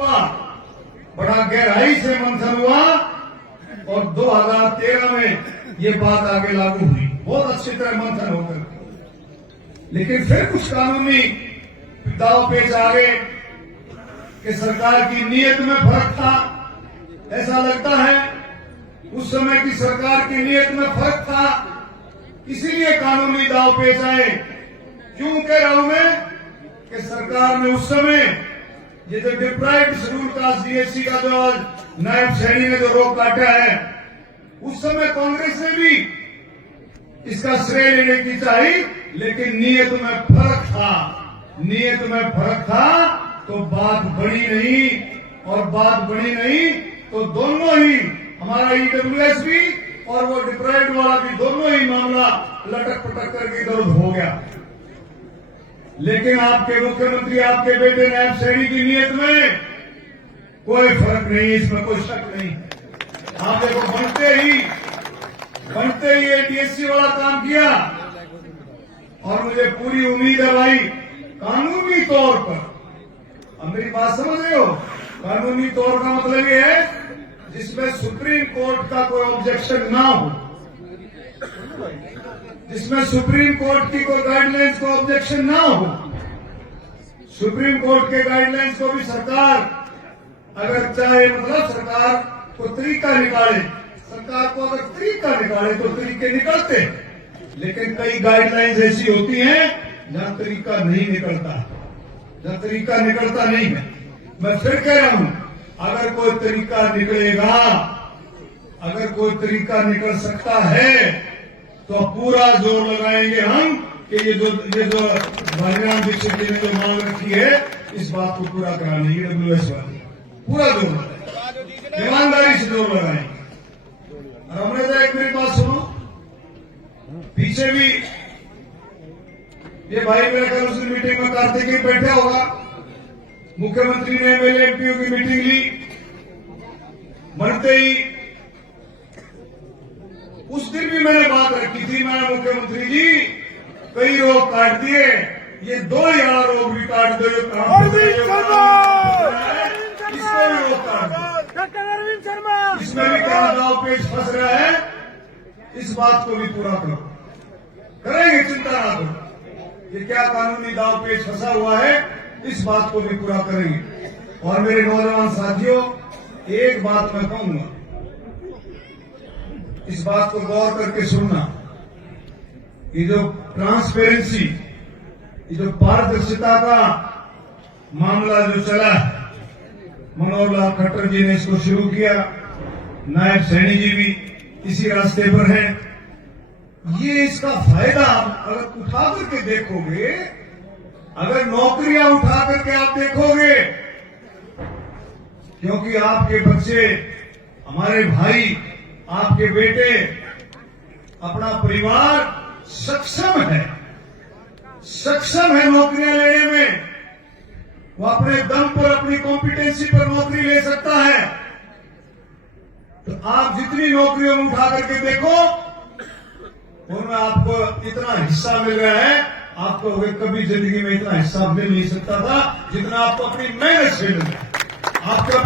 बड़ा गहराई से मंथन हुआ और 2013 में ये बात आगे लागू हुई, बहुत अच्छी तरह मंथन होकर। लेकिन फिर कुछ कानूनी दाव पेच आ गए कि सरकार की नीयत में फर्क था। ऐसा लगता है उस समय की सरकार की नीयत में फर्क था, इसीलिए कानूनी दाव पेच आए। क्यों कह रहा हूं मैं कि सरकार ने उस समय ये जो डिप्राइव्ड शेड्यूल कास्ट डीएससी का जो नायब सैनी ने जो रोक काटा है, उस समय कांग्रेस ने भी इसका श्रेय लेने की चाहिए, लेकिन नीयत में फर्क था। नीयत में फर्क था तो बात बढ़ी नहीं, और बात बढ़ी नहीं तो दोनों ही, हमारा ईडब्ल्यूएस भी और वो डिप्राइव्ड वाला भी, दोनों ही मामला लटक पटक करके दर्द हो गया। लेकिन आपके मुख्यमंत्री, आपके बेटे नायब सैनी की नीयत में कोई फर्क नहीं, इसमें कोई शक नहीं। आप देखो, बनते ही ये डीएससी वाला काम किया, और मुझे पूरी उम्मीद है भाई, कानूनी तौर पर, अब मेरी बात समझ रहे हो, कानूनी तौर का मतलब ये है जिसमें सुप्रीम कोर्ट का कोई ऑब्जेक्शन ना हो, जिसमें सुप्रीम कोर्ट की कोई गाइडलाइंस को ऑब्जेक्शन ना हो। सुप्रीम कोर्ट के गाइडलाइंस को भी सरकार अगर चाहे, मतलब सरकार को तरीका निकाले, सरकार को अगर तरीका निकाले तो तरीके निकलते, लेकिन कई गाइडलाइंस ऐसी होती हैं जहां तरीका नहीं निकलता, जहां तरीका निकलता नहीं है। मैं फिर कह रहा हूं, अगर कोई तरीका निकलेगा, अगर कोई तरीका निकल सकता है तो पूरा जोर लगाएंगे हम कि ये जो भाईराम दीक्षित जी ने जो मांग रखी है, इस बात को पूरा कराने की डब्ल्यूएस वाले पूरा जोर लगाएंगे, ईमानदारी से जोर लगाएंगे। और हमने तो एक मेरी बात सुनो, पीछे भी ये भाई मेरा कल उस मीटिंग में कार्तिकेय बैठा होगा, मुख्यमंत्री ने एमएलए एमपीओ की मीटिंग ली, बनते ही उस दिन भी मैंने बात रखी थी, मैंने मुख्यमंत्री जी कई रोग काट दिए, ये 2 रोग भी काट दो, इसको भी रोग काट दो, इसमें भी क्या दाव पेच फंस रहा है, इस बात को भी पूरा करो, करेंगे, चिंता ना करो। ये क्या कानूनी दाव पेच फंसा हुआ है, इस बात को भी पूरा करेंगे। और मेरे नौजवान साथियों, एक बात मैं कहूंगा, इस बात को गौर करके सुनना, ये जो ट्रांसपेरेंसी, ये जो पारदर्शिता का मामला जो चला है, मनोहर लाल खट्टर जी ने इसको शुरू किया, नायब सैनी जी भी इसी रास्ते पर हैं। ये इसका फायदा अगर उठा करके देखोगे, अगर नौकरियां उठा करके आप देखोगे, क्योंकि आपके बच्चे, हमारे भाई, आपके बेटे, अपना परिवार सक्षम है नौकरियां लेने में, वो अपने दम पर, अपनी कॉम्पिटेंसी पर नौकरी ले सकता है। तो आप जितनी नौकरियों में उठा करके देखो, उनमें आपको इतना हिस्सा मिल रहा है, आपको कभी जिंदगी में इतना हिस्सा मिल नहीं सकता था जितना आपको अपनी मेहनत से मिल रहा है। आपको